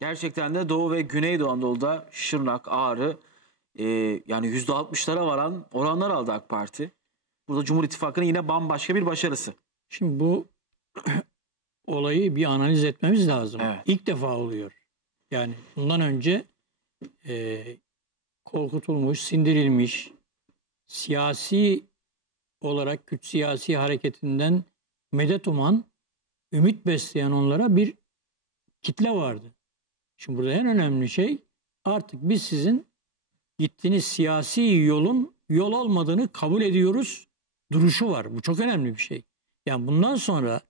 Gerçekten de Doğu ve Güneydoğu Anadolu'da Şırnak, Ağrı e, yani %60'lara varan oranlar aldı AK Parti. Burada Cumhur İttifakı'nın yine bambaşka bir başarısı. Şimdi bu olayı bir analiz etmemiz lazım. Evet. İlk defa oluyor. Yani bundan önce e, korkutulmuş, sindirilmiş, siyasi olarak Kürt siyasi hareketinden medet uman, ümit besleyen onlara bir kitle vardı. Şimdi burada en önemli şey artık biz sizin gittiğiniz siyasi yolun yol olmadığını kabul ediyoruz duruşu var. Bu çok önemli bir şey. Yani bundan sonra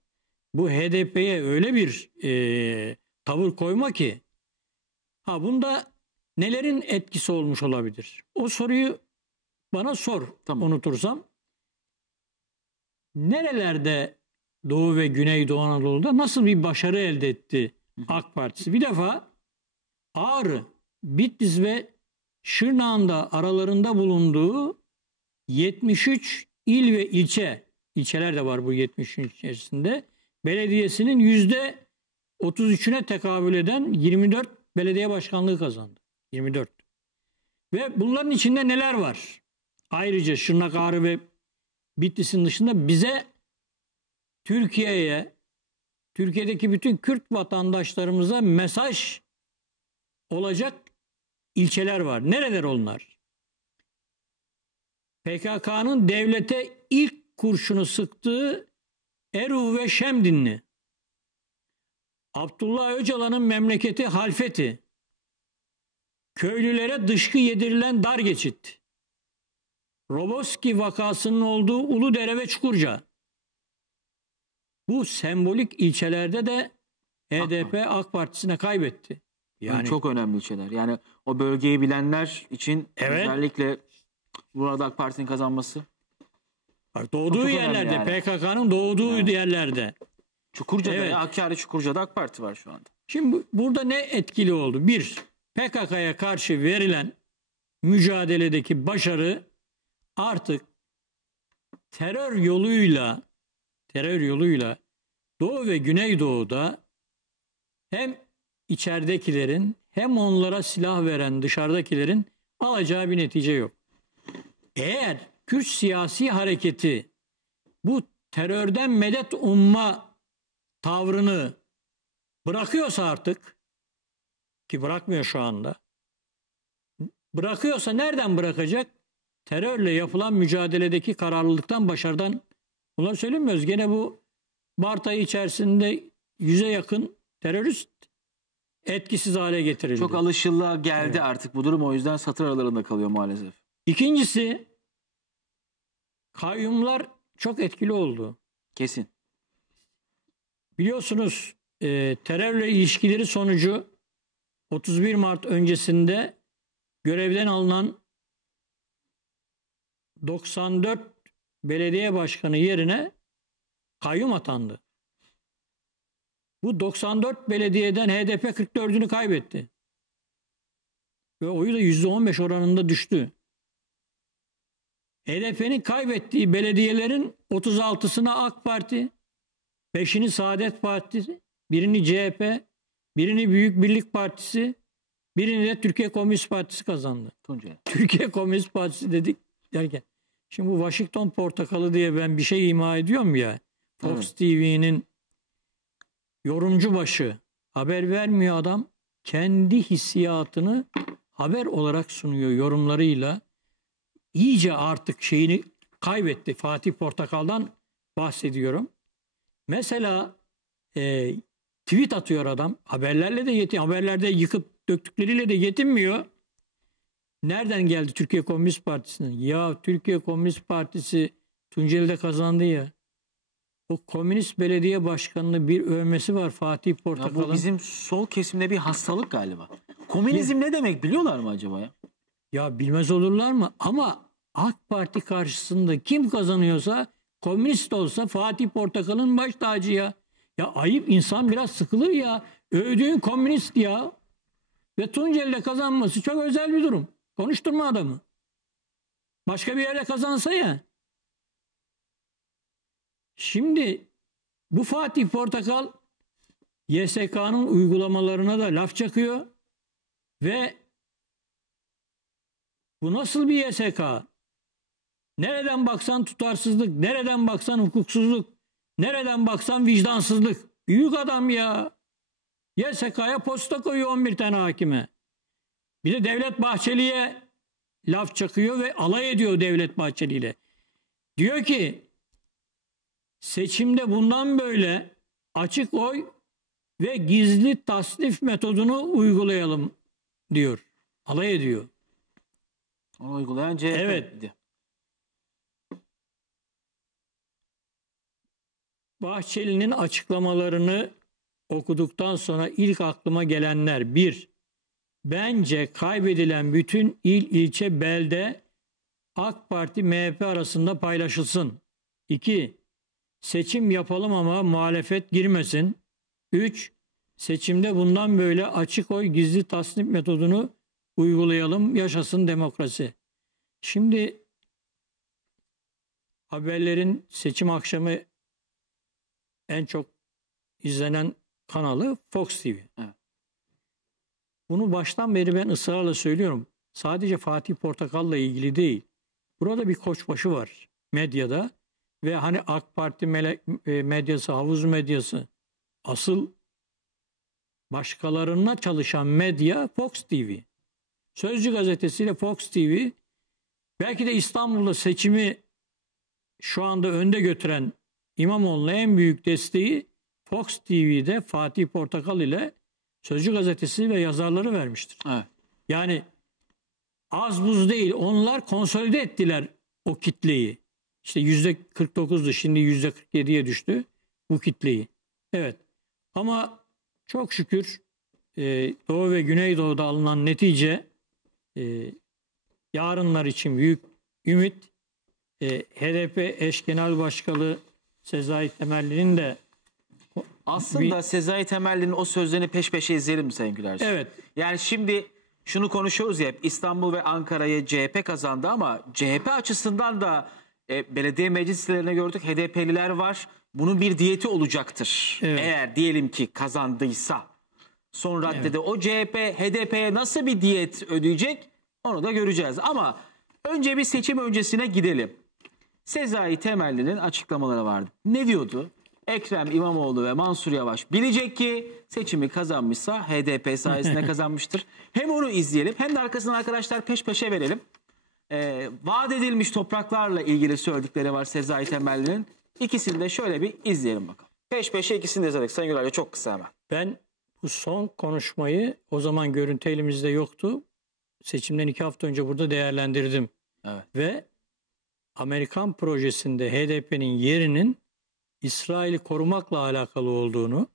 bu HDP'ye öyle bir e, tavır koyma ki ha bunda nelerin etkisi olmuş olabilir? O soruyu bana sor Tamam. unutursam. Nerelerde Doğu ve Güneydoğu Anadolu'da nasıl bir başarı elde etti AK Partisi? Bir defa Ağrı, Bitlis ve Şırnak'ın da aralarında bulunduğu 73 il ve ilçe, ilçeler de var bu 73'ün içerisinde, belediyesinin yüzde 33'üne tekabül eden 24 belediye başkanlığı kazandı. 24. Ve bunların içinde neler var? Ayrıca Şırnak, Ağrı ve Bitlis'in dışında bize Türkiye'ye, Türkiye'deki bütün Kürt vatandaşlarımıza mesaj olacak ilçeler var. Nereler onlar? PKK'nın devlete ilk kurşunu sıktığı Eru ve Şemdinli. Abdullah Öcalan'ın memleketi Halfeti. Köylülere dışkı yedirilen dar geçit. Roboski vakasının olduğu Uludere ve Çukurca. Bu sembolik ilçelerde de HDP AK Partisi'ne kaybetti. Yani çok önemli şeyler. Yani o bölgeyi bilenler için Evet. özellikle burada AK Parti'nin kazanması. Bak doğduğu Çok önemli yerlerde, yani. PKK'nın doğduğu yerlerde. Çukurca'da, Evet. ya, Hakkari Çukurca'da AK Parti var şu anda. Şimdi bu- burada ne etkili oldu? Bir, PKK'ya karşı verilen mücadeledeki başarı artık terör yoluyla terör yoluyla Doğu ve Güneydoğu'da hem içeridekilerin hem onlara silah veren dışarıdakilerin alacağı bir netice yok. Eğer Kürt siyasi hareketi bu terörden medet umma tavrını bırakıyorsa artık ki bırakmıyor şu anda. Bırakıyorsa nereden bırakacak? Terörle yapılan mücadeledeki kararlılıktan, başarıdan. Bunları söylemiyoruz. Gene bu Mart ayı içerisinde yüze yakın terörist etkisiz hale getirildi. Çok alışıllığa geldi Evet. artık bu durum. O yüzden satır aralarında kalıyor maalesef. İkincisi kayyumlar çok etkili oldu. Kesin. Biliyorsunuz e, terörle ilişkileri sonucu 31 Mart öncesinde görevden alınan 94 belediye başkanı yerine kayyum atandı. Bu 94 belediyeden HDP 44'ünü kaybetti. Ve oyu da %15 oranında düştü. HDP'nin kaybettiği belediyelerin 36'sına AK Parti, Beşini Saadet Partisi, birini CHP, birini Büyük Birlik Partisi, birini de Türkiye Komünist Partisi kazandı. Tuncay. Türkiye Komünist Partisi dedik derken. Şimdi bu Washington Portakalı diye ben bir şey ima ediyorum ya. Fox Evet. TV'nin yorumcu başı haber vermiyor adam. Kendi hissiyatını haber olarak sunuyor yorumlarıyla. İyice artık şeyini kaybetti. Fatih Portakal'dan bahsediyorum. Mesela e, tweet atıyor adam. Haberlerle de yetin, haberlerde yıkıp döktükleriyle de yetinmiyor. Nereden geldi Türkiye Komünist Partisi'nin? Ya Türkiye Komünist Partisi Tunceli'de kazandı ya. O komünist belediye başkanını bir övmesi var Fatih Ya bu Portakal'ın. bizim sol kesimde bir hastalık galiba. Komünizm ne demek biliyorlar mı acaba ya? Ya bilmez olurlar mı? Ama AK Parti karşısında kim kazanıyorsa komünist olsa Fatih Portakal'ın baş tacı ya. Ya ayıp insan biraz sıkılır ya. Övdüğün komünist ya. Ve Tunceli'de kazanması çok özel bir durum. Konuşturma adamı. Başka bir yerde kazansa ya. Şimdi bu Fatih Portakal YSK'nın uygulamalarına da laf çakıyor ve bu nasıl bir YSK? Nereden baksan tutarsızlık, nereden baksan hukuksuzluk, nereden baksan vicdansızlık. Büyük adam ya. YSK'ya posta koyuyor 11 tane hakime. Bir de Devlet Bahçeli'ye laf çakıyor ve alay ediyor Devlet Bahçeli ile. Diyor ki seçimde bundan böyle açık oy ve gizli tasnif metodunu uygulayalım diyor. Alay ediyor. Onu uygulayan CHP. Evet. Bahçeli'nin açıklamalarını okuduktan sonra ilk aklıma gelenler bir, bence kaybedilen bütün il, ilçe, belde AK Parti, MHP arasında paylaşılsın. 2. Seçim yapalım ama muhalefet girmesin. 3. Seçimde bundan böyle açık oy gizli tasnif metodunu uygulayalım. Yaşasın demokrasi. Şimdi haberlerin seçim akşamı en çok izlenen kanalı Fox TV. Evet. Bunu baştan beri ben ısrarla söylüyorum. Sadece Fatih Portakal'la ilgili değil. Burada bir koçbaşı var medyada ve hani AK Parti e, medyası, havuz medyası asıl başkalarına çalışan medya Fox TV. Sözcü gazetesiyle Fox TV belki de İstanbul'da seçimi şu anda önde götüren İmamoğlu'na en büyük desteği Fox TV'de Fatih Portakal ile Sözcü gazetesi ve yazarları vermiştir. Evet. Yani az buz değil. Onlar konsolide ettiler o kitleyi. İşte yüzde 49'du şimdi yüzde 47'ye düştü bu kitleyi. Evet. Ama çok şükür e, Doğu ve Güneydoğu'da alınan netice e, yarınlar için büyük ümit. E, HDP eş genel başkanı Sezai Temelli'nin de Aslında Sezai Temelli'nin o sözlerini peş peşe izleyelim Sayın Gülerci? evet Yani şimdi şunu konuşuyoruz ya hep İstanbul ve Ankara'yı CHP kazandı ama CHP açısından da e, belediye meclislerine gördük HDP'liler var. Bunun bir diyeti olacaktır. Evet. Eğer diyelim ki kazandıysa. Son raddede o CHP HDP'ye nasıl bir diyet ödeyecek onu da göreceğiz. Ama önce bir seçim öncesine gidelim. Sezai Temelli'nin açıklamaları vardı. Ne diyordu? Ekrem İmamoğlu ve Mansur Yavaş bilecek ki seçimi kazanmışsa HDP sayesinde kazanmıştır. Hem onu izleyelim hem de arkasından arkadaşlar peş peşe verelim. Ee, vaat edilmiş topraklarla ilgili söyledikleri var Sezai Temelli'nin. İkisini de şöyle bir izleyelim bakalım. Peş peşe ikisini de izledik. Sayın Güler'le çok kısa hemen. Ben bu son konuşmayı o zaman görüntü elimizde yoktu. Seçimden iki hafta önce burada değerlendirdim. Evet. Ve Amerikan projesinde HDP'nin yerinin İsrail'i korumakla alakalı olduğunu,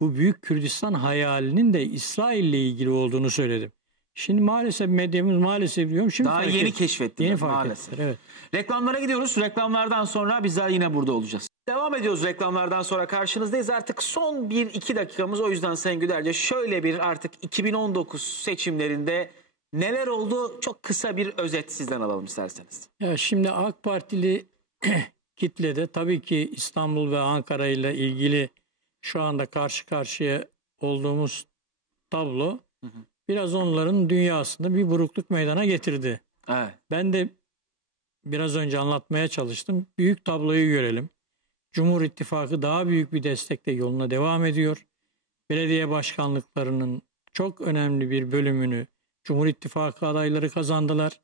bu Büyük Kürdistan hayalinin de İsrail'le ilgili olduğunu söyledim. Şimdi maalesef medyamız maalesef diyorum. Şimdi Daha yeni et- keşfettiler Yeni fark maalesef. ettiler, evet. Reklamlara gidiyoruz. Reklamlardan sonra bizler yine burada olacağız. Devam ediyoruz reklamlardan sonra karşınızdayız. Artık son 1-2 dakikamız o yüzden Sayın Gülerce şöyle bir artık 2019 seçimlerinde neler oldu çok kısa bir özet sizden alalım isterseniz. Ya şimdi AK Partili kitlede tabii ki İstanbul ve Ankara ile ilgili şu anda karşı karşıya olduğumuz tablo Hı hı. Biraz onların dünyasında bir burukluk meydana getirdi. Evet. Ben de biraz önce anlatmaya çalıştım. Büyük tabloyu görelim. Cumhur İttifakı daha büyük bir destekle yoluna devam ediyor. Belediye başkanlıklarının çok önemli bir bölümünü Cumhur İttifakı adayları kazandılar.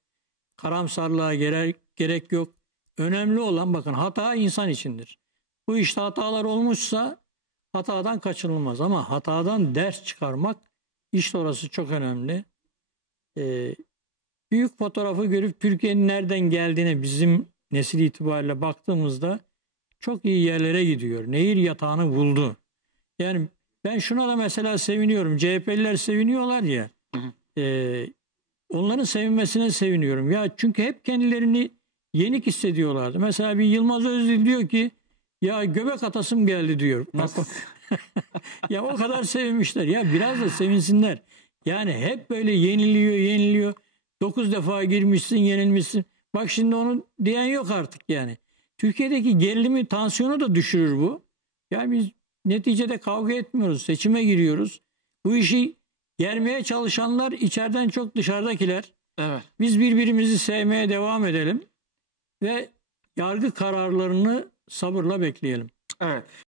Karamsarlığa gerek, gerek yok. Önemli olan bakın hata insan içindir. Bu işte hatalar olmuşsa hatadan kaçınılmaz ama hatadan ders çıkarmak işte orası çok önemli. Ee, büyük fotoğrafı görüp Türkiye'nin nereden geldiğine bizim nesil itibariyle baktığımızda çok iyi yerlere gidiyor. Nehir yatağını buldu. Yani ben şuna da mesela seviniyorum. CHP'liler seviniyorlar ya. E, onların sevinmesine seviniyorum. Ya çünkü hep kendilerini yenik hissediyorlardı. Mesela bir Yılmaz Özdil diyor ki ya göbek atasım geldi diyor. Nasıl? ya o kadar sevinmişler. Ya biraz da sevinsinler. Yani hep böyle yeniliyor, yeniliyor. Dokuz defa girmişsin, yenilmişsin. Bak şimdi onu diyen yok artık yani. Türkiye'deki gerilimi, tansiyonu da düşürür bu. Yani biz neticede kavga etmiyoruz. Seçime giriyoruz. Bu işi germeye çalışanlar içeriden çok dışarıdakiler. Evet. Biz birbirimizi sevmeye devam edelim ve yargı kararlarını sabırla bekleyelim. Evet.